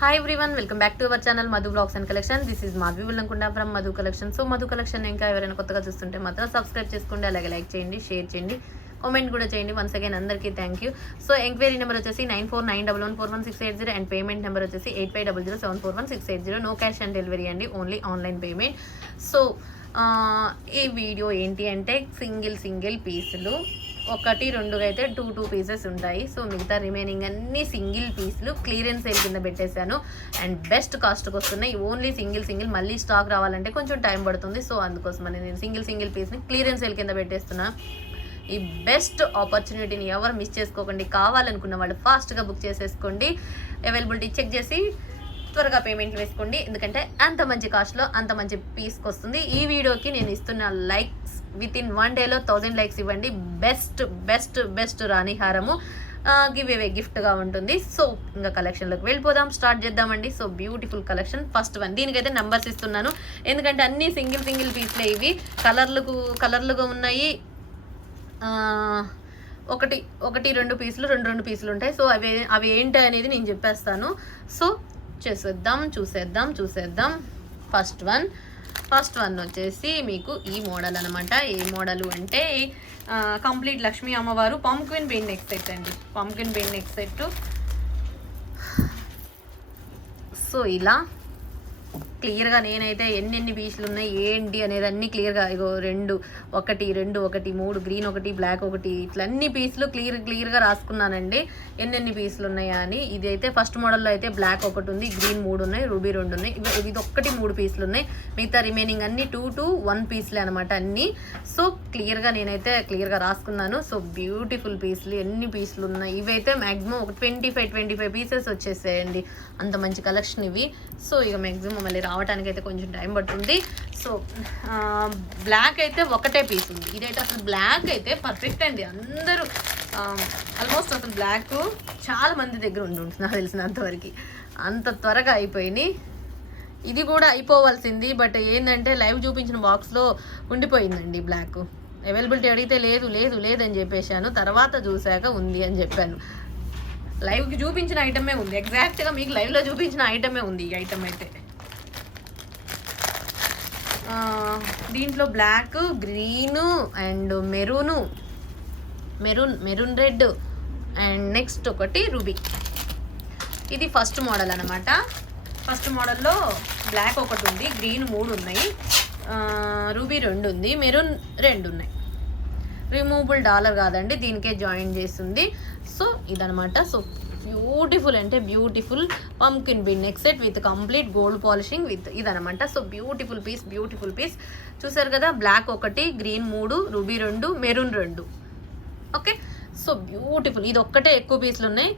Hi everyone, welcome back to our channel Madhu blogs and collection. This is Madhavi Vellankonda from Madhu collection. So Madhu collection ఇంకా ఎవరైనా కొత్తగా చూస్తుంటే మాత్రం subscribe చేసుకోండి, అలాగే లైక్ చేయండి, షేర్ చేయండి, కామెంట్ కూడా చేయండి. వన్స్ అగైన్ అందరికీ thank you. So enquiry number వచ్చేసి 9491141680 అండ్ పేమెంట్ నెంబర్ వచ్చేసి 8500741680. నో క్యాష్ ఆన్ డెలివరీ అండి, ఓన్లీ ఆన్లైన్ పేమెంట్. సో ఈ వీడియో ఏంటి అంటే సింగిల్ పీసులు, ఒకటి రెండుగా అయితే టూ పీసెస్ ఉంటాయి. సో మిగతా రిమైనింగ్ అన్ని సింగిల్ పీసులు క్లియరెన్స్ సేల్ కింద పెట్టేశాను అండ్ బెస్ట్ కాస్ట్కి వస్తున్నాయి. ఓన్లీ సింగిల్ మళ్ళీ స్టాక్ రావాలంటే కొంచెం టైం పడుతుంది. సో అందుకోసమని నేను సింగిల్ పీస్ని క్లియరెన్స్ సేల్ కింద పెట్టేస్తున్నాను. ఈ బెస్ట్ ఆపర్చునిటీని ఎవరు మిస్ చేసుకోకండి. కావాలనుకున్న వాళ్ళు ఫాస్ట్గా బుక్ చేసేసుకోండి, అవైలబిలిటీ చెక్ చేసి త్వరగా పేమెంట్ వేసుకోండి. ఎందుకంటే అంత మంచి కాస్ట్లో అంత మంచి పీస్కి వస్తుంది. ఈ వీడియోకి నేను ఇస్తున్న లైక్స్ విత్ ఇన్ 1 డేలో 1000 లైక్స్ ఇవ్వండి. బెస్ట్ రాణి హారము గివ్ అవే గిఫ్ట్గా ఉంటుంది. సో ఇంకా కలెక్షన్లోకి వెళ్ళిపోదాం, స్టార్ట్ చేద్దామండి. So beautiful collection. First one, దీనికైతే నెంబర్స్ ఇస్తున్నాను ఎందుకంటే అన్నీ సింగిల్ పీస్లే. ఇవి కలర్లుగా ఉన్నాయి. ఒకటి రెండు పీసులు ఉంటాయి. సో అవి ఏంటి అనేది నేను చెప్పేస్తాను. సో చూసేద్దాం. ఫస్ట్ వన్ వచ్చేసి మీకు ఈ మోడల్ అనమాట. ఏ మోడల్ అంటే కంప్లీట్ లక్ష్మీ అమ్మవారు పంకిన్ బెయిన్ నెక్ సెట్ అండి. Pumpkin bean neck set. So ఇలా క్లియర్గా నేనైతే ఎన్ని పీసులు ఉన్నాయి ఏంటి అనేది అన్నీ క్లియర్గా ఇగో ఒకటి 3 గ్రీన్ ఒకటి బ్లాక్ ఒకటి ఇట్లా అన్ని పీసులు క్లియర్గా రాసుకున్నానండి ఎన్ని పీసులు ఉన్నాయా అని. ఇది అయితే ఫస్ట్ మోడల్లో అయితే బ్లాక్ ఒకటి ఉంది, గ్రీన్ 3 ఉన్నాయి, రూబీ 2 ఉన్నాయి. ఇది ఒక్కటి 3 పీసులు ఉన్నాయి. మిగతా రిమైనింగ్ అన్ని 2-1 పీసులే అనమాట అన్నీ. సో నేనైతే క్లియర్గా రాసుకున్నాను. సో బ్యూటిఫుల్ పీసులు, ఎన్ని పీసులు ఉన్నాయి ఇవైతే మ్యాక్సిమం ఒక 25 పీసెస్ వచ్చేసాయండి. అంత మంచి కలెక్షన్ ఇవి. సో ఇక మ్యాక్సిమం మళ్ళీ రావడానికి అయితే కొంచెం టైం పడుతుంది. సో బ్లాక్ అయితే ఒకటే పీస్ ఉంది. ఇదైతే అసలు బ్లాక్ అయితే పర్ఫెక్ట్ అండి. అందరూ ఆల్మోస్ట్ అసలు బ్లాక్ చాలా మంది దగ్గర ఉంటుంది నాకు తెలిసినంతవరకు. అంత త్వరగా అయిపోయినాయి. ఇది కూడా అయిపోవాల్సింది, బట్ ఏంటంటే లైవ్ చూపించిన బాక్స్లో ఉండిపోయిందండి బ్లాక్. అవైలబిలిటీ అడిగితే లేదని చెప్పేశాను. తర్వాత చూశాక ఉంది అని చెప్పాను. లైవ్కి చూపించిన ఐటమే ఉంది, ఎగ్జాక్ట్గా మీకు లైవ్లో చూపించిన ఐటమే ఉంది ఈ ఐటమ్ అయితే. దీంట్లో black, green and maroon red and next ఒకటి రూబీ. ఇది ఫస్ట్ మోడల్ అనమాట. ఫస్ట్ మోడల్లో బ్లాక్ ఒకటి ఉంది, గ్రీన్ 3 ఉన్నాయి, రూబీ 2 ఉంది, మెరూన్ 2 ఉన్నాయి. రిమూవబుల్ డాలర్ కాదండి, దీనికే జాయిన్ చేస్తుంది. సో ఇదనమాట. సో బ్యూటిఫుల్ అంటే beautiful pumpkin bean neck set with complete gold polishing with ఇదనమాట. సో బ్యూటిఫుల్ పీస్ చూసారు కదా. బ్లాక్ ఒకటి, green 3, ruby 2, maroon 2. Okay, so beautiful. ఇది ఒక్కటే ఎక్కువ పీసులు ఉన్నాయి.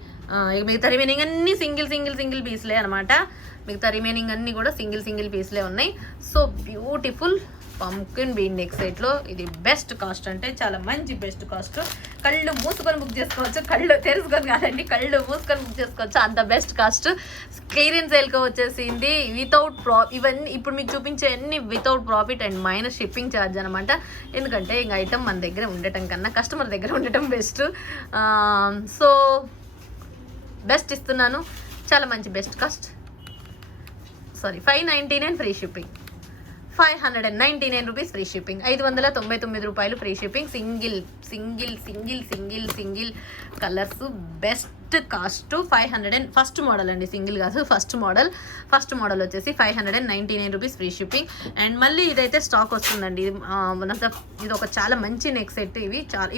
మిగతా రిమైనింగ్ అన్ని సింగిల్ పీస్లే అనమాట. మిగతా రిమైనింగ్ అన్ని కూడా సింగిల్ పీస్లే ఉన్నాయి. So beautiful pumpkin bean neck సెట్లో ఇది బెస్ట్ కాస్ట్ అంటే చాలా మంచి బెస్ట్ కాస్ట్. కళ్ళు మూసుకొని బుక్ చేసుకోవచ్చు, కళ్ళు తెరుచుకొని కాదండి, కళ్ళు మూసుకొని బుక్ చేసుకోవచ్చు. అంత బెస్ట్ కాస్ట్. క్లియరెన్స్ సేల్కి వచ్చేసింది ఇవన్నీ ఇప్పుడు మీకు చూపించే అన్ని without profit and minus shipping charge అనమాట. ఎందుకంటే ఇంక ఐటమ్ మన దగ్గర ఉండటం కన్నా కస్టమర్ దగ్గర ఉండటం బెస్ట్. సో బెస్ట్ ఇస్తున్నాను, చాలా మంచి best cost. 599 free shipping, 599 rupees free shipping, 599 రూపాయలు free shipping. Single colours best cost 500. First model అండి, సింగిల్ కాదు, ఫస్ట్ మోడల్ వచ్చేసి 599 రూపీస్ ఫ్రీ షిప్పింగ్. అండ్ మళ్ళీ ఇదైతే స్టాక్ వస్తుందండి. ఇది ఒక చాలా మంచి నెక్ సెట్.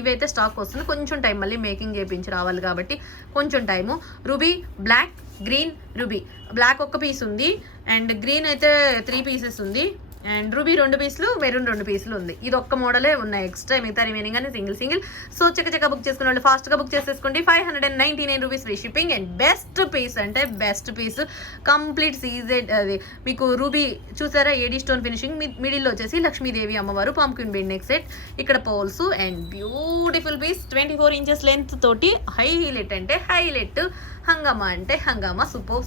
ఇవైతే స్టాక్ వస్తుంది, కొంచెం టైం, మళ్ళీ మేకింగ్ చేయించి రావాలి కాబట్టి కొంచెం time. Ruby, black, green, ruby. Black ఒక్క పీస్ ఉంది అండ్ గ్రీన్ అయితే 3 పీసెస్ ఉంది అండ్ రూబీ 2 పీసులు, మెరూన్ 2 పీసులు ఉంది. ఇది ఒక్క మోడలే ఉన్నాయి ఎక్స్ట్రా, మిగతా రిమైనింగ్ అని సింగిల్. సో చక్క బుక్ చేసుకున్న వాళ్ళు ఫాస్ట్గా బుక్ చేసేసుకోండి. 599 rupees free shipping. And best piece అంటే బెస్ట్ పీస్, కంప్లీట్ సీజెడ్. అది మీకు రూబీ చూసారా, ఏడీ స్టోన్ ఫినిషింగ్, మిడిల్లో వచ్చేసి లక్ష్మీదేవి అమ్మవారు పంకిన్ బీన్ నెక్ సెట్, ఇక్కడ poles and beautiful piece. 24 inches length తోటి హైలైట్ అంటే హైలైట్, హంగామా అంటే హంగామా. Super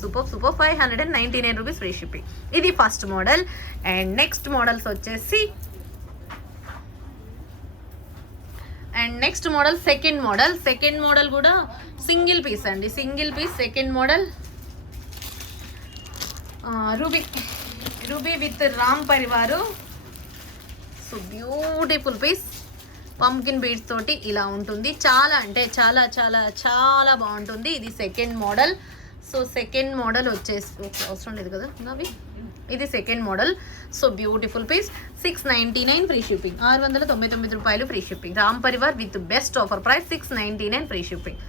599 rupees free shipping. ఇది first model. And next models వచ్చేసి సెకండ్ మోడల్ కూడా సింగిల్ పీస్ అండి. Second model ruby with Ram పరివారు. So beautiful piece, pumpkin beads తోటి ఇలా ఉంటుంది. చాలా అంటే చాలా చాలా చాలా బాగుంటుంది. ఇది సెకండ్ మోడల్. సో సెకండ్ మోడల్ వచ్చేసి అవసరం లేదు కదా అవి, ఇది second model. So beautiful piece, 699 free shipping, 699 రూపాయలు free shipping. Ram Parivar with best offer price 699 free shipping.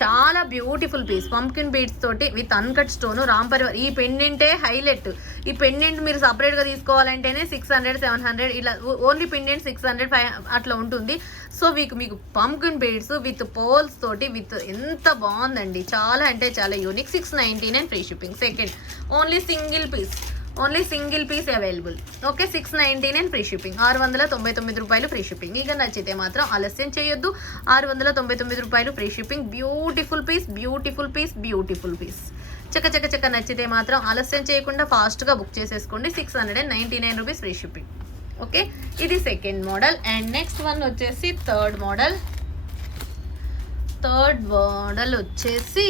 చాలా బ్యూటిఫుల్ పీస్, పంకిన్ బీడ్స్ తోటి with uncut stone. Ram Parivar ఈ పెండెంటే హైలైట్. ఈ పెండెంట్ మీరు సపరేట్గా తీసుకోవాలంటేనే 600 700 ఇలా, ఓన్లీ పెండెంట్ 600 500 అట్లా ఉంటుంది. సో మీకు పంకిన్ బీడ్స్ విత్ పోల్స్ తోటి విత్ ఎంత బాగుందండి, చాలా అంటే చాలా unique. 699 free shipping. Second only single piece available. Okay, 699 free shipping, 699 రూపాయలు ఫ్రీ షిప్పింగ్. ఇక నచ్చితే మాత్రం ఆలస్యం చేయొద్దు, 699 రూపాయలు ఫ్రీ షిప్పింగ్. Beautiful piece. చక్క నచ్చితే మాత్రం ఆలస్యం చేయకుండా ఫాస్ట్గా బుక్ చేసేసుకోండి. 699 రూపీస్ ఫ్రీ షిప్పింగ్. ఓకే, ఇది second model. And next one వచ్చేసి థర్డ్ మోడల్ వచ్చేసి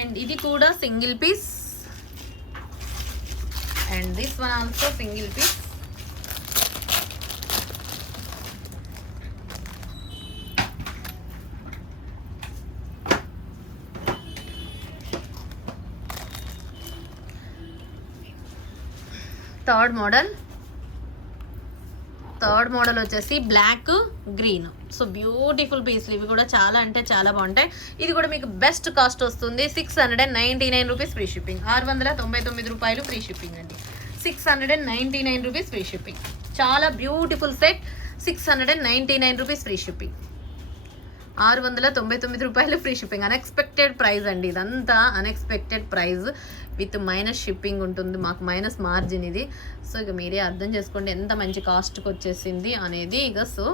అండ్ ఇది కూడా single piece. And this one also single piece. Third model వచ్చేసి బ్లాక్ గ్రీన్. సో బ్యూటిఫుల్ పీస్లు, ఇవి కూడా చాలా అంటే చాలా బాగుంటాయి. ఇది కూడా మీకు బెస్ట్ కాస్ట్ వస్తుంది, 699 రూపీస్ ఫ్రీ షిప్పింగ్, 699 రూపాయలు ఫ్రీ షిప్పింగ్ అండి. 699 రూపీస్ ఫ్రీ షిప్పింగ్. చాలా beautiful set, 699 rupees free shipping, 699 రూపాయలు ఫ్రీ షిప్పింగ్. అన్ఎక్స్పెక్టెడ్ ప్రైస్ అండి, ఇదంతా unexpected price with minus shipping ఉంటుంది, మాకు మైనస్ మార్జిన్ ఇది. సో ఇక మీరే అర్థం చేసుకోండి ఎంత మంచి కాస్ట్కి వచ్చేసింది అనేది. ఇక సో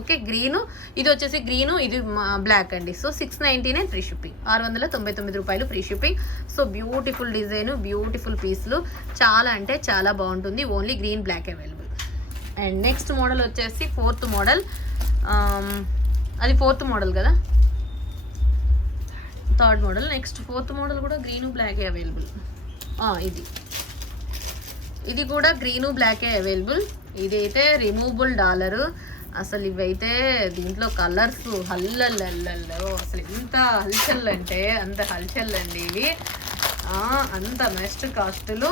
ఓకే, గ్రీను ఇది వచ్చేసి గ్రీను, ఇది బ్లాక్ అండి. సో 699 ఫ్రీ షిప్పింగ్, 699 రూపాయలు free shipping. So beautiful design, beautiful పీస్లు, చాలా అంటే చాలా బాగుంటుంది. Only green black available. And next model వచ్చేసి ఫోర్త్ మోడల్. అది ఫోర్త్ మోడల్ కదా, third model. Next fourth model కూడా గ్రీను బ్లాకే అవైలబుల్. ఇది కూడా గ్రీను బ్లాకే అవైలబుల్. ఇదైతే రిమూవబుల్ డాలరు. అసలు ఇవైతే దీంట్లో కలర్స్ హల్లల్లో అసలు ఎంత హల్చల్ అంటే అంత హల్చల్ అండి ఇవి. అంత బెస్ట్ కాస్టులు,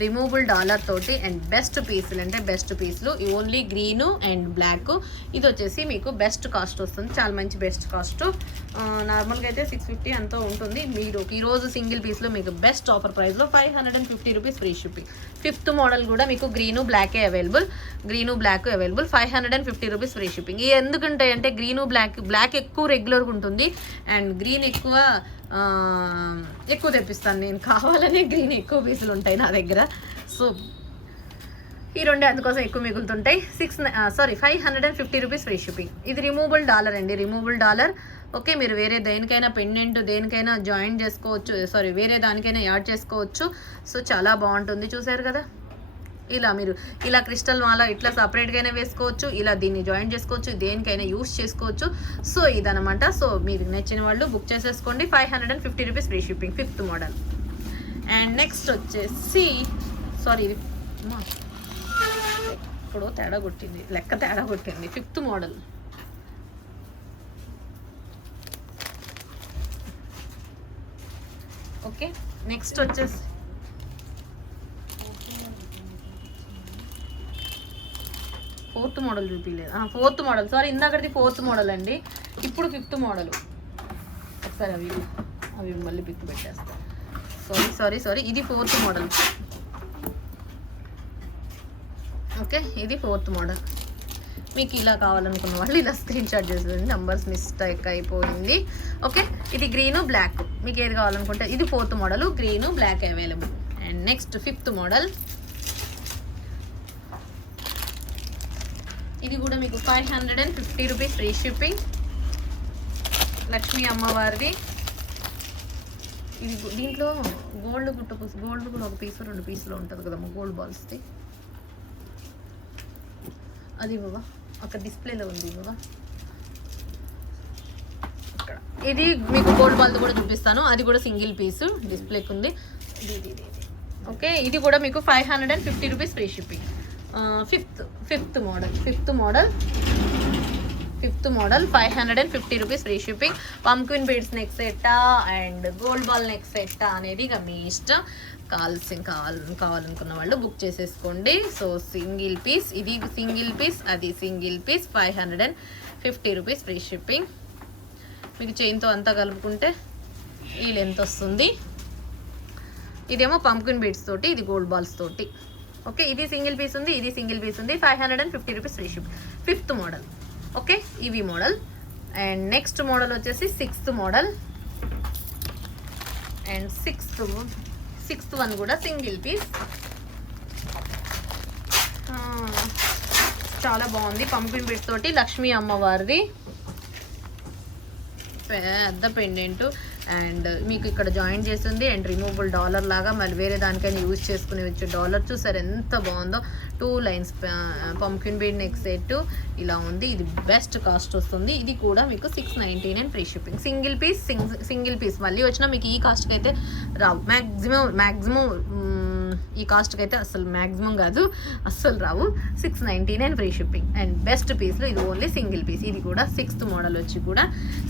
రిమూవబుల్ డాలర్ తోటి. అండ్ బెస్ట్ పీసులు అంటే బెస్ట్ పీసులు, ఓన్లీ గ్రీను అండ్ బ్లాక్. ఇది వచ్చేసి మీకు బెస్ట్ కాస్ట్ వస్తుంది, చాలా మంచి బెస్ట్ కాస్ట్. నార్మల్గా అయితే 650 అంతా ఉంటుంది. మీరు ఈరోజు సింగిల్ పీస్లో మీకు బెస్ట్ ఆఫర్ ప్రైస్లో 550 rupees free shipping. Fifth model కూడా మీకు గ్రీను బ్లాకే అవైలబుల్, 550 రూపీస్ ఫ్రీ షిప్పింగ్. ఇవి ఎందుకంటే అంటే గ్రీను బ్లాక్ ఎక్కువ రెగ్యులర్గా ఉంటుంది అండ్ గ్రీన్ ఎక్కువ తెప్పిస్తాను నేను, కావాలనే గ్రీన్ ఎక్కువ పీసులు ఉంటాయి నా దగ్గర. సో ఈ రెండే అందుకోసం ఎక్కువ మిగులుతుంటాయి. 550 రూపీస్ ఫ్రీ షిప్పింగ్. ఇది రిమూవబుల్ డాలర్ అండి, రిమూవబుల్ డాలర్. ఓకే, మీరు వేరే దేనికైనా పెండెంట్ దేనికైనా జాయిన్ చేసుకోవచ్చు, వేరే దానికైనా యాడ్ చేసుకోవచ్చు. సో చాలా బాగుంటుంది, చూసారు కదా. ఇలా మీరు ఇలా క్రిస్టల్ మాల ఇట్లా సపరేట్గానే వేసుకోవచ్చు, ఇలా దీన్ని జాయిన్ చేసుకోవచ్చు, దేనికైనా యూస్ చేసుకోవచ్చు. సో ఇదనమాట. సో మీరు నచ్చిన వాళ్ళు బుక్ చేసేసుకోండి. 550 rupees free shipping, fifth model. And next వచ్చేసి ఇది ఇప్పుడు లెక్క తేడా కొట్టింది, ఫిఫ్త్ మోడల్. ఓకే, నెక్స్ట్ వచ్చేసి ఫోర్త్ మోడల్ చూపించలేదు. ఫోర్త్ మోడల్, ఇందాకది ఫోర్త్ మోడల్ అండి. ఇప్పుడు ఫిఫ్త్ మోడల్. ఒకసారి అవి మళ్ళీ పిక్ పెట్టేస్తాను. సారీ ఇది ఫోర్త్ మోడల్. ఓకే, ఇది ఫోర్త్ మోడల్. మీకు ఇలా కావాలనుకున్న వాళ్ళు ఇలా స్క్రీన్ షాట్ చేసేది, నంబర్స్ మిస్టేక్ అయిపోయింది. ఓకే, ఇది గ్రీను బ్లాక్, మీకు ఏది కావాలనుకుంటే. ఇది fourth model, green black available. And next fifth model. ఇది కూడా మీకు 550 రూపీస్ ఫ్రీ షిప్పింగ్, లక్ష్మీ అమ్మవారిది. ఇది దీంట్లో గోల్డ్ కూడా ఒక పీసు 2 పీసులు ఉంటుంది కదమ్మా, గోల్డ్ బాల్స్ది. అది ఇవ్వవా, అక్కడ డిస్ప్లేలో ఉంది, ఇవ్వవా. ఇది మీకు గోల్డ్ బాల్ది కూడా చూపిస్తాను, అది కూడా సింగిల్ పీస్ డిస్ప్లేకి ఉంది. ఓకే, ఇది కూడా మీకు 550 rupees free shipping. Fifth model 550 rupees free shipping. Pumpkin beads neck సెట్టా అండ్ గోల్డ్ బాల్ నెక్ సెట్టా అనేది ఇక మీ ఇష్టం, కావాలనుకున్న వాళ్ళు బుక్ చేసేసుకోండి. సో సింగిల్ పీస్, ఇది సింగిల్ పీస్, అది single piece, 550 rupees free shipping. మీకు చైన్తో అంతా కలుపుకుంటే ఈ లెంత్ వస్తుంది. ఇదేమో పంప్కిన్ బీడ్స్ తోటి, ఇది గోల్డ్ బాల్స్ తోటి. ఓకే, ఇది సింగిల్ పీస్ ఉంది, ఇది సింగిల్ పీస్ ఉంది, 550 rupees free ship. 5th model. Okay, ఇవి మోడల్. అండ్ నెక్స్ట్ మోడల్ వచ్చేసి 6th model. And sixth one కూడా సింగిల్ పీస్. చాలా బాగుంది, పంపిన్ బీడ్స్ తోటి, లక్ష్మీ అమ్మవారిది పెద్ద పెండెంట్. అండ్ మీకు ఇక్కడ జాయిన్ చేస్తుంది అండ్ రిమూవబుల్ డాలర్ లాగా మళ్ళీ వేరే దానికైనా యూజ్ చేసుకునే వచ్చే డాలర్. చూసారు ఎంత బాగుందో, 2 lines pumpkin bead neck set ఇలా ఉంది. ఇది బెస్ట్ కాస్ట్ వస్తుంది. ఇది కూడా మీకు 699 ఫ్రీ షిప్పింగ్. సింగిల్ పీస్ మళ్ళీ వచ్చినా మీకు ఈ కాస్ట్కి అయితే రావు. మ్యాక్సిమం ఈ కాస్ట్కి అయితే మ్యాక్సిమం కాదు, అస్సలు రావు. 699 ఫ్రీ షిప్పింగ్. అండ్ బెస్ట్ పీస్లో ఇది ఓన్లీ సింగిల్ పీస్. ఇది కూడా 6th మోడల్ వచ్చి కూడా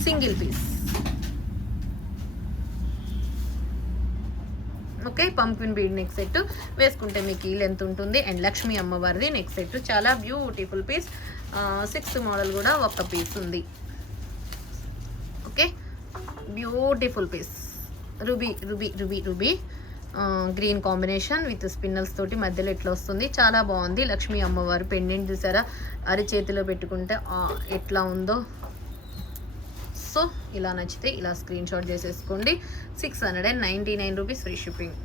single piece. Okay, pumpkin bead neck set వేసుకుంటే మీకు ఈ లెంత్ ఉంటుంది. అండ్ లక్ష్మీ అమ్మవారిది నెక్ సెట్, చాలా బ్యూటిఫుల్ పీస్. 6th మోడల్ కూడా ఒక పీస్ ఉంది. Okay, beautiful piece. Ruby green combination with spinels తోటి మధ్యలో ఎట్లా వస్తుంది, చాలా బాగుంది. లక్ష్మీ అమ్మవారి పెండెంట్ చూసారా, అరిచేతిలో పెట్టుకుంటే ఎట్లా ఉందో. సో ఇలా నచ్చితే ఇలా స్క్రీన్ షాట్ చేసేసుకోండి. 699 rupees free shipping.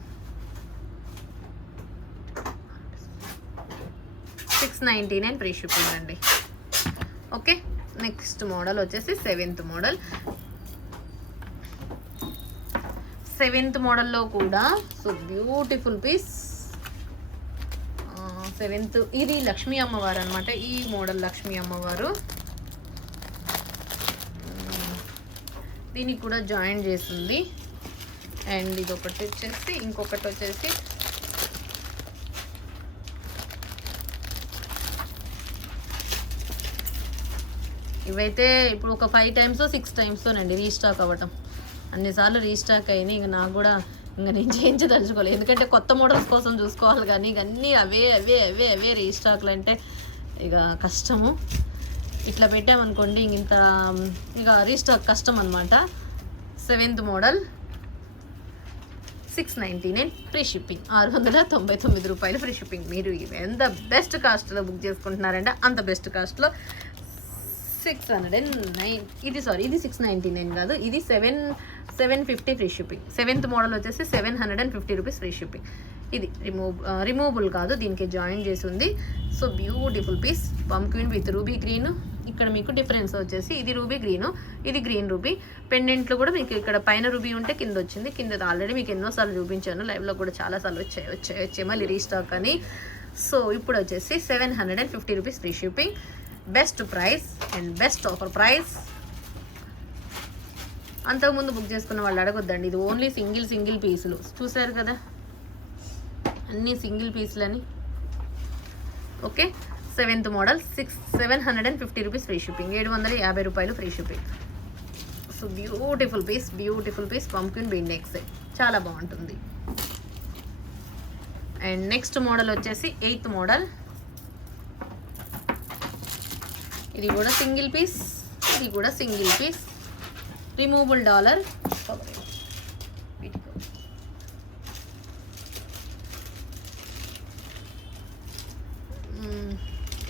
699 free shipping అండి. ఓకే, నెక్స్ట్ మోడల్ వచ్చేసి 7th మోడల్. 7th మోడల్లో కూడా సో బ్యూటిఫుల్ పీస్. 7th ఇది లక్ష్మీ అమ్మవారు అనమాట. ఈ మోడల్ లక్ష్మీ అమ్మవారు, దీనికి కూడా జాయిన్ చేస్తుంది. అండ్ ఇది ఒకటి వచ్చేసి, ఇంకొకటి వచ్చేసి ఇవైతే ఇప్పుడు ఒక 5 times 6 timesనండి రీస్టాక్ అవ్వటం. అన్నిసార్లు రీస్టాక్ అయినాయి. ఇక నాకు కూడా నేను చేయించదలుచుకోవాలి, ఎందుకంటే కొత్త మోడల్స్ కోసం చూసుకోవాలి. కానీ ఇక అన్నీ అవే రీస్టాక్లు అంటే ఇక కష్టము. ఇట్లా పెట్టామనుకోండి ఇక రీస్టాక్ కష్టం అనమాట. 7th model 699 free shipping. 699 రూపాయలు ఫ్రీ షిప్పింగ్. మీరు ఎంత బెస్ట్ కాస్ట్లో బుక్ చేసుకుంటున్నారంటే అంత బెస్ట్ కాస్ట్లో 609. ఇది 699 కాదు, ఇది 750 ఫ్రీ షిప్పింగ్. 7th మోడల్ వచ్చేసి 750 రూపీస్ ఫ్రీ షిప్పింగ్. ఇది రిమూవబుల్ కాదు, దీనికి జాయిన్ చేసి ఉంది. So beautiful piece. Pumpkin with ruby green. ఇక్కడ మీకు డిఫరెన్స్ వచ్చేసి ఇది రూబీ గ్రీను, ఇది గ్రీన్ రూబీ. పెండెంట్లు కూడా మీకు ఇక్కడ పైన రూబీ ఉంటే కింద వచ్చింది. కింద ఆల్రెడీ మీకు ఎన్నోసార్లు చూపించాను, లైవ్లో కూడా చాలాసార్లు వచ్చాయి మళ్ళీ రీస్టాక్ అని. సో ఇప్పుడు వచ్చేసి 750 rupees free shipping. Best price and best offer price. అంతకుముందు బుక్ చేసుకున్న వాళ్ళు అడగొద్దండి, ఇది ఓన్లీ సింగిల్ పీసులు. చూసారు కదా అన్నీ సింగిల్ పీసులని. Okay, 7th model 750 rupees free shipping. 750 రూపాయలు free shipping. So beautiful piece pumpkin bead neck set, చాలా బాగుంటుంది. అండ్ నెక్స్ట్ మోడల్ వచ్చేసి 8th మోడల్. ఇది కూడా సింగిల్ పీస్, ఇది కూడా single piece. Removable dollar.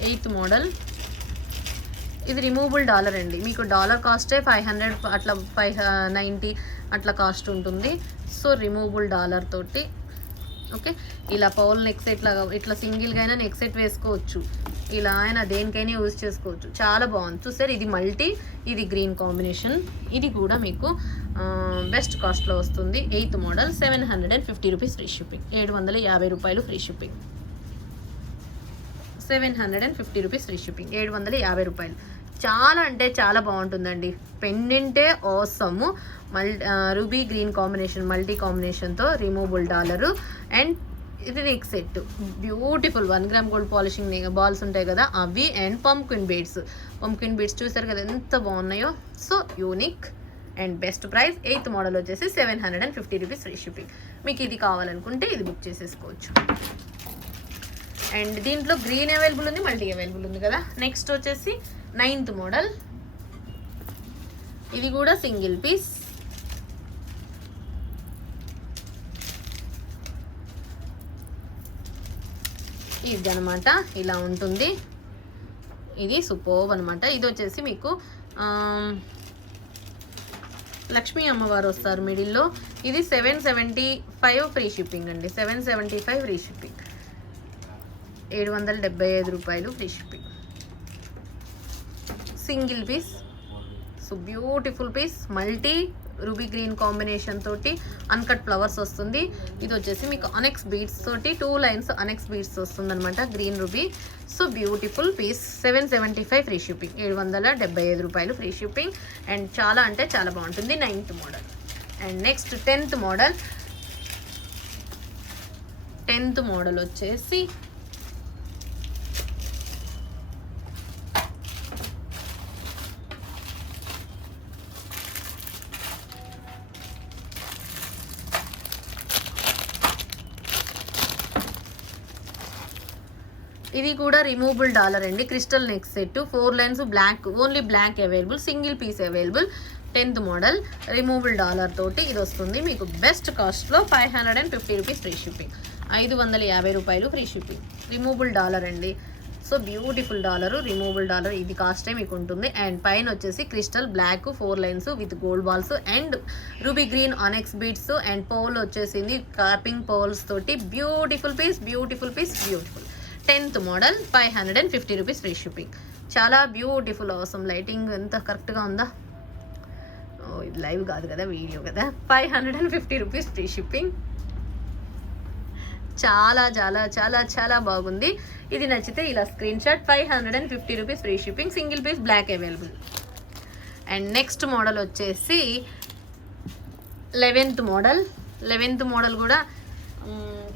8th model. ఇది రిమూవబుల్ డాలర్ అండి. మీకు డాలర్ కాస్టే 500 అట్లా 590 అట్లా కాస్ట్ ఉంటుంది. సో రిమూవబుల్ డాలర్ తోటి. ఓకే, ఇలా పౌల్ నెక్ సెట్ లాగా ఇట్లా సింగిల్గా అయినా నెక్ సెట్ వేసుకోవచ్చు, ఇలా అయినా దేనికైనా యూజ్ చేసుకోవచ్చు. చాలా బాగుంది. చూసారు, ఇది మల్టీ, ఇది గ్రీన్ కాంబినేషన్. ఇది కూడా మీకు బెస్ట్ కాస్ట్లో వస్తుంది. 8th model 750 rupees free shipping. 750 రూపాయలు free shipping. 750 rupees free shipping. 750 రూపాయలు. చాలా అంటే చాలా బాగుంటుందండి. పెండెంటే awesome. Ruby green combination, multi కాంబినేషన్తో రిమూవబుల్ డాలరు. అండ్ ఇది neck set beautiful 1 gram gold polishing balls ఉంటాయి కదా అవి. అండ్ పంప్కిన్ బీడ్స్ చూసారు కదా ఎంత బాగున్నాయో. So unique and best price. 8th model వచ్చేసి 750 రూపీస్ ఫ్రీ షిప్పింగ్. మీకు ఇది కావాలనుకుంటే ఇది బుక్ చేసేసుకోవచ్చు. అండ్ దీంట్లో గ్రీన్ అవైలబుల్ ఉంది, మల్టీ అవైలబుల్ ఉంది కదా. నెక్స్ట్ వచ్చేసి 9th మోడల్. ఇది కూడా సింగిల్ పీస్. ఇది అనమాట, ఇలా ఉంటుంది. ఇది సూపర్బ్ అనమాట. ఇది వచ్చేసి మీకు లక్ష్మీ అమ్మవారు వస్తారు మిడిల్లో. ఇది 775 ఫ్రీ షిప్పింగ్ అండి. 775 ఫ్రీ షిప్పింగ్. 775 రూపాయలు free shipping. Single piece. So beautiful piece. Multi ruby green combination తోటి అన్కట్ ఫ్లవర్స్ వస్తుంది. ఇది వచ్చేసి మీకు అనెక్స్ బీడ్స్ తోటి 2 లైన్స్ అనెక్స్ బీడ్స్ వస్తుంది అనమాట, green ruby. So beautiful piece. 775 free shipping. 775 రూపాయలు ఫ్రీ షిప్పింగ్. అండ్ చాలా అంటే చాలా బాగుంటుంది. 9th model. And next 10th model. 10th model వచ్చేసి ఇది కూడా రిమూవబుల్ డాలర్ అండి. Crystal neck set 4 lines black, only black available, single piece available. 10th model removable dollar తోటి ఇది వస్తుంది మీకు బెస్ట్ కాస్ట్లో 550 రూపీస్ ఫ్రీ షిప్పింగ్. 550 రూపాయలు ఫ్రీ షిప్పింగ్. రిమూవబుల్ డాలర్ అండి. So beautiful dollar, removable dollar. ఇది కాస్టే మీకు ఉంటుంది. అండ్ పైన వచ్చేసి crystal black 4 lines with gold balls and ruby green onyx beads and pearl వచ్చేసింది క్యాపింగ్ పర్ల్స్ తోటి. Beautiful piece, beautiful piece, beautiful. 10th model 550 rupees free shipping. చాలా beautiful. అవసరం లైటింగ్ ఎంత కరెక్ట్గా ఉందా. ఇది లైవ్ కాదు కదా, వీడియో కదా. 550 రూపీస్ ఫ్రీ షిప్పింగ్. చాలా చాలా చాలా చాలా బాగుంది. ఇది నచ్చితే ఇలా screenshot. 550 rupees free shipping. Single piece black available. And next model వచ్చేసి 11th మోడల్. 11th మోడల్ కూడా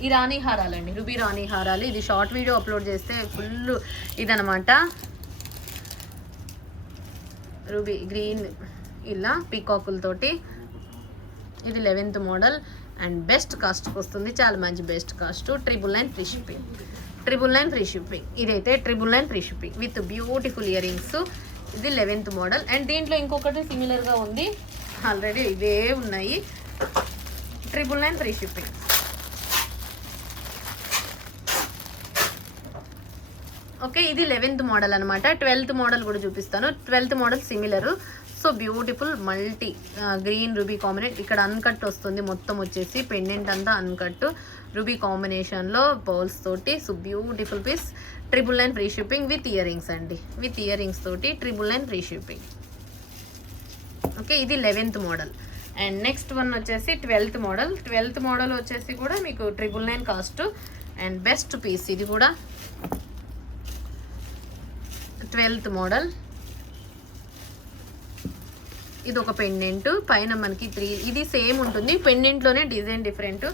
ఇరానీ హారాలండి, రూబీ రాణి హారాలు. ఇది షార్ట్ వీడియో అప్లోడ్ చేస్తే ఫుల్ ఇదనమాట. రూబీ గ్రీన్ ఇలా పీకాకులతోటి. ఇది 11th మోడల్ అండ్ బెస్ట్ కాస్ట్కి వస్తుంది. చాలా మంచి best cost. 999 free shipping. 999 free shipping. ఇదైతే 999 free shipping with beautiful ear rings. ఇది 11th మోడల్. అండ్ దీంట్లో ఇంకొకటి సిమిలర్గా ఉంది, ఆల్రెడీ ఇవే ఉన్నాయి. 999 ఫ్రీ షిప్పింగ్. ఓకే, ఇది 11th మోడల్ అనమాట. 12th మోడల్ కూడా చూపిస్తాను. 12th model similar. So beautiful multi green ruby combination. ఇక్కడ అన్కట్ వస్తుంది మొత్తం వచ్చేసి. పెండెంట్ అంతా అన్కట్ రూబీ కాంబినేషన్లో పర్ల్స్ తోటి. So beautiful piece. 999 free shipping with ear rings అండి. విత్ ఇయర్ రింగ్స్ తోటి 999 ఫ్రీ షిప్పింగ్. ఓకే, ఇది 11th model. And next one వచ్చేసి 12th మోడల్. 12th మోడల్ వచ్చేసి కూడా మీకు 999 కాస్ట్. And best piece. ఇది కూడా 12th మోడల్. ఇది ఒక పెండెంట్ పైన మనకి 3, ఇది సేమ్ ఉంటుంది. పెండెంట్లోనే design different.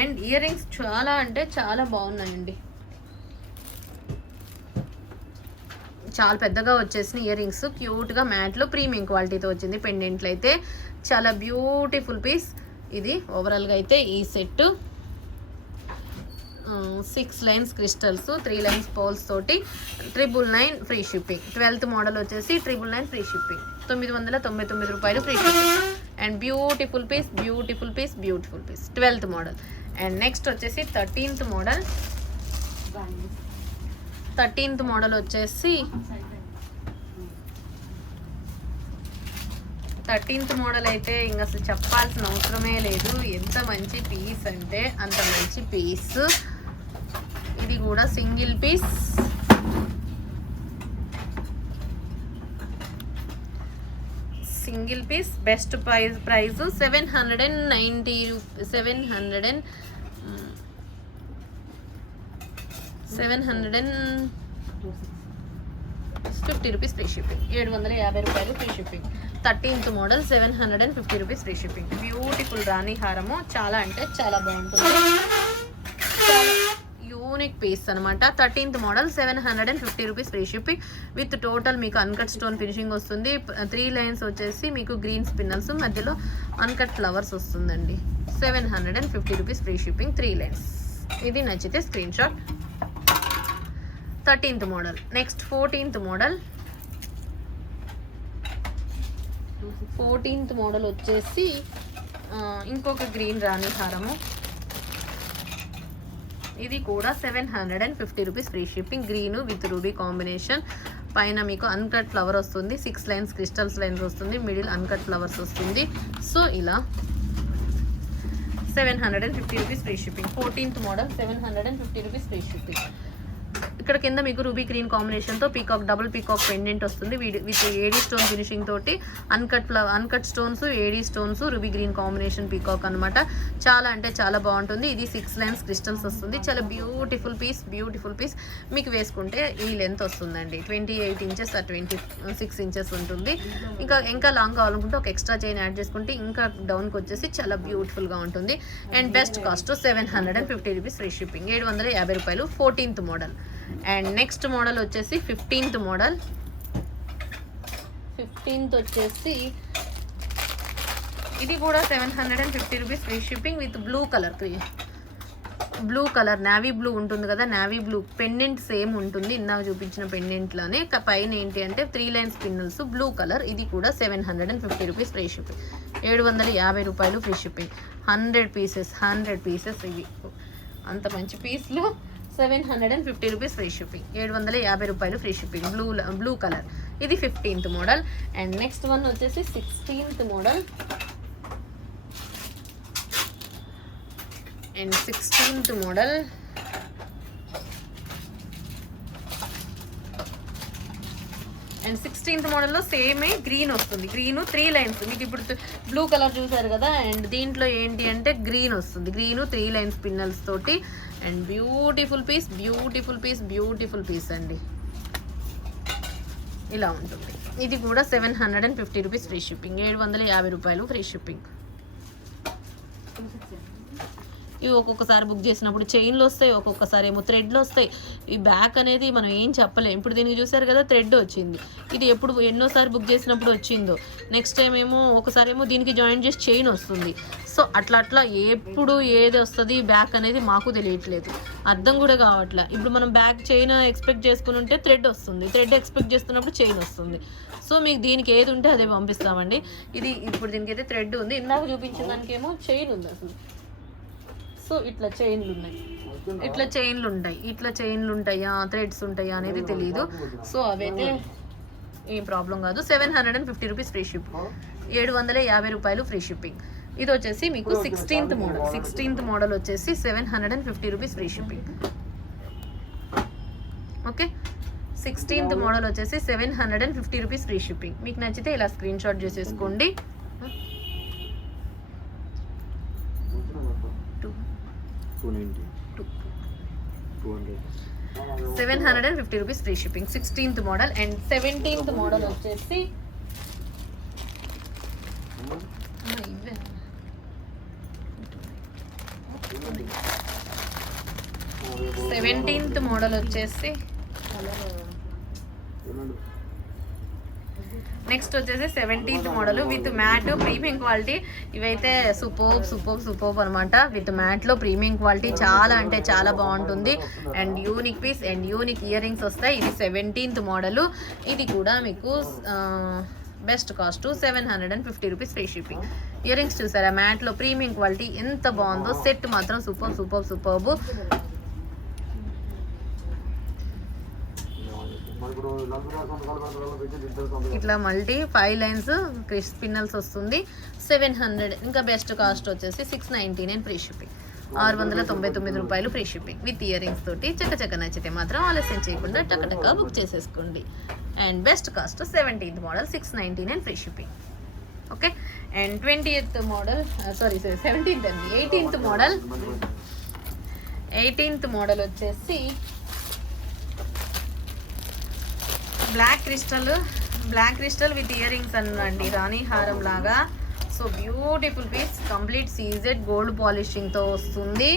And ear rings చాలా అంటే చాలా బాగున్నాయండి. చాలా పెద్దగా వచ్చేసిన ఇయర్ రింగ్స్, క్యూట్గా మ్యాట్లో ప్రీమియం క్వాలిటీతో వచ్చింది. పెండెంట్లు అయితే చాలా బ్యూటిఫుల్ పీస్. ఇది ఓవరాల్గా అయితే ఈ set 6 lines crystals, 3 lines pearls తోటి 999 ఫ్రీ షిప్పింగ్. 12th మోడల్ వచ్చేసి 999 ఫ్రీ షిప్పింగ్. 999 రూపాయలు free shipping. And beautiful piece, beautiful piece, beautiful piece. 12th model. And next వచ్చేసి 13th మోడల్. 13th మోడల్ వచ్చేసి 13th మోడల్ అయితే ఇంకా అసలు చెప్పాల్సిన అవసరమే లేదు. ఎంత మంచి పీస్ అంటే అంత మంచి పీస్. ఇది కూడా single piece. Single piece. Best price 790 700 50 rupees free shipping. 750 రూపాయలు free shipping. 13th model 750 rupees free shipping. Beautiful రాణి హారము, చాలా అంటే చాలా బాగుంటుంది, యూనిక్ పీస్ అనమాట. 13th model 750 rupees free shipping with total మీకు అన్కట్ స్టోన్ ఫినిషింగ్ వస్తుంది. 3 లైన్స్ వచ్చేసి మీకు గ్రీన్ స్పిన్నల్స్, మధ్యలో అన్కట్ ఫ్లవర్స్ వస్తుందండి. 750 రూపీస్ ఫ్రీ షిప్పింగ్, 3 లైన్స్. ఇది నచ్చితే screen shot. 13th model. Next 14th model. 14th model వచ్చేసి ఇంకొక గ్రీన్ రాణి హారము, ఇది కూడా 750 rupees free shipping. Green with ruby combination, పైన మీకు అన్కట్ ఫ్లవర్ వస్తుంది, 6 లైన్స్ క్రిస్టల్స్ లైన్స్ వస్తుంది, మిడిల్ అన్కట్ ఫ్లవర్స్ వస్తుంది. సో ఇలా 750 rupees free shipping. 14th model 750 rupees free shipping. ఇక్కడ కింద మీకు రూబీ గ్రీన్ కాంబినేషన్తో పీకాక్, డబుల్ పీకాక్ పెండెంట్ వస్తుంది విత్ ఏడీ స్టోన్ ఫినిషింగ్ తోటి. Uncut stones, AD stones, ruby green combination peacock అనమాట. చాలా అంటే చాలా బాగుంటుంది. ఇది 6 లైన్స్ క్రిస్టల్స్ వస్తుంది, చాలా బ్యూటిఫుల్ పీస్. మీకు వేసుకుంటే ఈ లెంత్ వస్తుందండి, 28 ఇంచెస్ 26 ఇంచెస్ ఉంటుంది. ఇంకా లాంగ్ కావాలనుకుంటే ఒక ఎక్స్ట్రా చైన్ యాడ్ చేసుకుంటే ఇంకా డౌన్కి వచ్చేసి చాలా బ్యూటిఫుల్గా ఉంటుంది. And best cost 750 rupees free shipping. 750 రూపాయలు. 14th model. And next model వచ్చేసి 15th మోడల్. 15th వచ్చేసి ఇది కూడా 750 rupees free shipping with blue colour navy blue ఉంటుంది కదా, నావీ బ్లూ పెండెంట్ సేమ్ ఉంటుంది ఇందాక చూపించిన పెండెంట్లోనే. పైన ఏంటి అంటే 3 లైన్స్ పిన్నల్స్, బ్లూ కలర్. ఇది కూడా 750 రూపీస్ ఫ్రీ షిప్పింగ్. 750 రూపాయలు ఫ్రీ షిప్పింగ్. 100 పీసెస్ ఇవి, అంత మంచి పీస్లు. 750 రూపీస్ ఫ్రీ షిప్పింగ్. 750 రూపాయలు ఫ్రీ షిప్పింగ్. Blue colour. ఇది 15th model. And next one వచ్చేసి 16th model. And 16th model and 16th మోడల్లో సేమే గ్రీన్ వస్తుంది. గ్రీన్ 3 లైన్స్, మీకు ఇప్పుడు బ్లూ కలర్ చూసారు కదా, అండ్ దీంట్లో ఏంటి అంటే గ్రీన్ వస్తుంది. గ్రీన్ 3 లైన్స్ పిన్నల్స్ తోటి. అండ్ బ్యూటిఫుల్ పీస్ అండి, ఇలా ఉంటుంది. ఇది కూడా 750 రూపీస్ ఫ్రీ షిప్పింగ్. 750 రూపాయలు ఫ్రీ షిప్పింగ్. ఇవి ఒక్కొక్కసారి బుక్ చేసినప్పుడు చైన్లు వస్తాయి, ఒక్కొక్కసారి ఏమో థ్రెడ్లు వస్తాయి. ఈ బ్యాక్ అనేది మనం ఏం చెప్పలేం. ఇప్పుడు దీనికి చూసారు కదా, థ్రెడ్ వచ్చింది. ఇది ఎన్నోసారి బుక్ చేసినప్పుడు వచ్చిందో, నెక్స్ట్ టైం ఏమో ఒకసారి ఏమో దీనికి జాయిన్ చేసి చైన్ వస్తుంది. సో అట్లా ఎప్పుడు ఏది వస్తుంది బ్యాక్ అనేది మాకు తెలియట్లేదు, అర్థం కూడా కావట్లేదు. ఇప్పుడు మనం బ్యాక్ చైన్ ఎక్స్పెక్ట్ చేసుకుని ఉంటే థ్రెడ్ వస్తుంది, థ్రెడ్ ఎక్స్పెక్ట్ చేస్తున్నప్పుడు చైన్ వస్తుంది. సో మీకు దీనికి ఏది ఉంటే అదే పంపిస్తామండి. ఇది ఇప్పుడు దీనికైతే థ్రెడ్ ఉంది, ఇందాక చూపించిన దానికేమో చైన్ ఉంది అసలు. సో ఇట్లా చైన్లు ఉంటాయి, ఇట్లా చైన్లు ఉంటాయా, థ్రెడ్స్ ఉంటాయా అనేది తెలియదు. సో అవైతే ఏం ప్రాబ్లం కాదు. 750 రూపీస్ ఫ్రీ షిప్. 750 రూపాయలు ఫ్రీ షిప్పింగ్. ఇది వచ్చేసి మీకు 16th మోడల్. 16th మోడల్ వచ్చేసి 750 rupees free shipping. Okay, 16th model వచ్చేసి 750 రూపీస్ ఫ్రీ షిప్పింగ్. మీకు నచ్చితే ఇలా స్క్రీన్ షాట్ చేసేసుకోండి. 750 rupees free shipping. 16th model. And 17th model వచ్చేసి 17th మోడల్ వచ్చేసి నెక్స్ట్ వచ్చేసి 17th model with matte premium quality. ఇవైతే సూపర్ అనమాట. విత్ మ్యాట్లో ప్రీమియం క్వాలిటీ, చాలా అంటే చాలా బాగుంటుంది. And unique piece and unique earrings వస్తాయి. ఇది 17th మోడల్. ఇది కూడా మీకు best cost 750 rupees free shipping. Earrings చూసారా, మ్యాట్లో ప్రీమియం క్వాలిటీ ఎంత బాగుందో. సెట్ మాత్రం సూపర్బ్. ఇట్లా మల్టీ 5 లైన్స్ స్పిన్నల్స్ వస్తుంది. 700. ఇంకా బెస్ట్ కాస్ట్ వచ్చేసి 699 ఫ్రీ షిప్పింగ్. 699 రూపాయలు free shipping with ear rings తోటి. చక్క నచ్చితే మాత్రం ఆలస్యం చేయకుండా టక బుక్ చేసేసుకోండి. And best cost 17th model 699 free shipping. Okay, and 20th model 17th అండి. 18th model. 18th మోడల్ వచ్చేసి black crystal with year rings అనండి, రాణి హారం లాగా. So beautiful piece, complete CZ gold పాలిషింగ్తో వస్తుంది.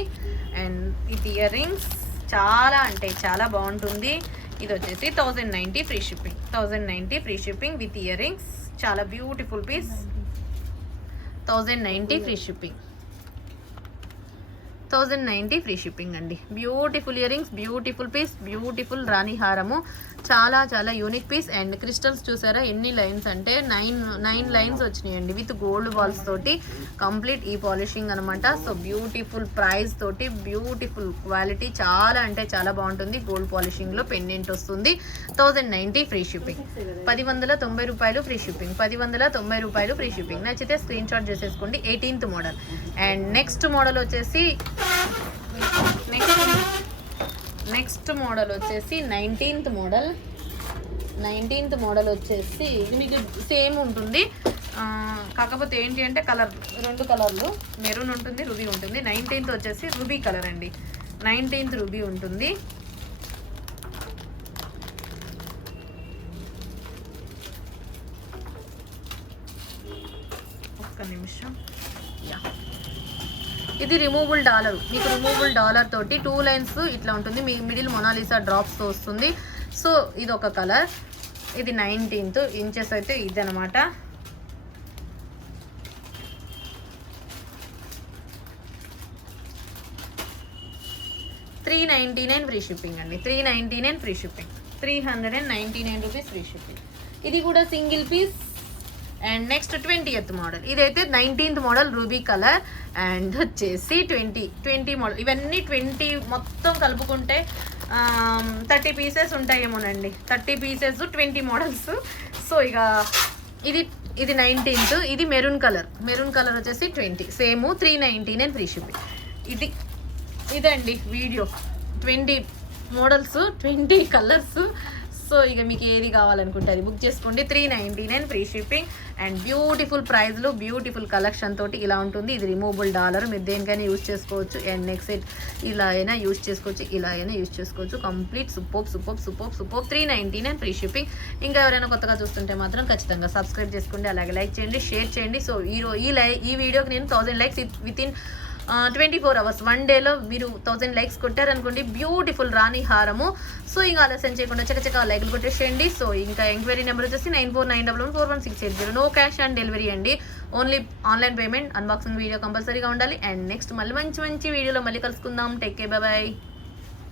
అండ్ విత్ ఇయర్ రింగ్స్ చాలా అంటే చాలా బాగుంటుంది. ఇది వచ్చేసి 1090 free shipping, 1090 free shipping with year rings. చాలా beautiful piece, 1090 free shipping, 1090 free shipping అండి. Beautiful ear rings, beautiful piece, beautiful రాణి హారము, చాలా చాలా యూనిక్ పీస్. అండ్ క్రిస్టల్స్ చూసారా ఎన్ని లైన్స్ అంటే 9 లైన్స్ వచ్చినాయండి విత్ గోల్డ్ బాల్స్ తోటి, కంప్లీట్ ఈ పాలిషింగ్ అనమాట. సో బ్యూటిఫుల్ ప్రైస్ తోటి, బ్యూటిఫుల్ క్వాలిటీ, చాలా అంటే చాలా బాగుంటుంది. గోల్డ్ పాలిషింగ్లో పెండెంట్ వస్తుంది. 1090 ఫ్రీ షిప్పింగ్, 1090 రూపాయలు ఫ్రీ షిప్పింగ్, 1090 రూపాయలు ఫ్రీ షిప్పింగ్. నచ్చితే స్క్రీన్ షాట్ చేసేసుకోండి. 18th model. And next model వచ్చేసి 19th మోడల్. 19th మోడల్ వచ్చేసి ఇది మీకు సేమ్ ఉంటుంది, కాకపోతే ఏంటి అంటే కలర్ 2 కలర్లు, మెరూన్ ఉంటుంది, రూబీ ఉంటుంది. 19th వచ్చేసి రూబీ కలర్ అండి, 19th రూబీ ఉంటుంది. ఒక్క నిమిషం. యా, ఇది రిమూవబుల్ డాలర్, మీకు రిమూవబుల్ డాలర్ తోటి 2 లైన్స్ ఇట్లా ఉంటుంది. మీ మిడిల్ మొనాలిసా డ్రాప్స్తో వస్తుంది. సో ఇది ఒక కలర్. ఇది 19th ఇంచెస్ అయితే ఇది అనమాట. $399 ఫ్రీ షిప్పింగ్ అండి, 399 free shipping, 399 rupees free shipping. ఇది కూడా single piece. And next 20th model. ఇదైతే 19th model ruby colour. And వచ్చేసి 20 మోడల్. ఇవన్నీ 20 మొత్తం కలుపుకుంటే 30 పీసెస్ ఉంటాయేమోనండి, 30 పీసెస్ 20 మోడల్స్. సో ఇక ఇది 19th. ఇది మెరూన్ కలర్ వచ్చేసి 20, సేమ్ 399 ఫ్రీ షిప్పింగ్. ఇదండి వీడియో, 20 మోడల్స్, 20 కలర్స్. సో ఇక మీకు ఏది కావాలనుకుంటే అది బుక్ చేసుకోండి. 399 ఫ్రీ షిప్పింగ్. అండ్ బ్యూటిఫుల్ ప్రైజ్లో బ్యూటిఫుల్ కలెక్షన్ తోటి ఇలా ఉంటుంది. ఇది రిమూవబుల్ డాలర్, మీరు దేనికైనా యూజ్ చేసుకోవచ్చు. అండ్ నెక్స్ట్ సెట్ ఇలా అయినా యూజ్ చేసుకోవచ్చు, ఇలా అయినా యూజ్ చేసుకోవచ్చు. Complete super 399 free shipping. ఇంకా ఎవరైనా కొత్తగా చూస్తుంటే మాత్రం ఖచ్చితంగా సబ్స్క్రైబ్ చేసుకోండి, అలాగే లైక్ చేయండి, షేర్ చేయండి. సో ఈ వీడియోకి నేను 1000 లైక్స్ వితిన్ 24 hours, 1 డేలో మీరు 1000 లైక్స్ కొట్టారనుకోండి, బ్యూటిఫుల్ రాణి హారము. సో ఇంకా ఆలస్యం చేయకుండా చక్కచక్క లైక్లు కొట్టేసేయండి. సో ఇంకా ఎంక్వైరీ నెంబర్ వచ్చేసి 9491411680. నో క్యాష్ ఆన్ డెలివరీ అండి, only online payment. Unboxing video కంపల్సరీగా ఉండాలి. అండ్ నెక్స్ట్ మళ్ళీ మంచి వీడియోలో మళ్ళీ కలుసుకుందాం. Take care, bye bye.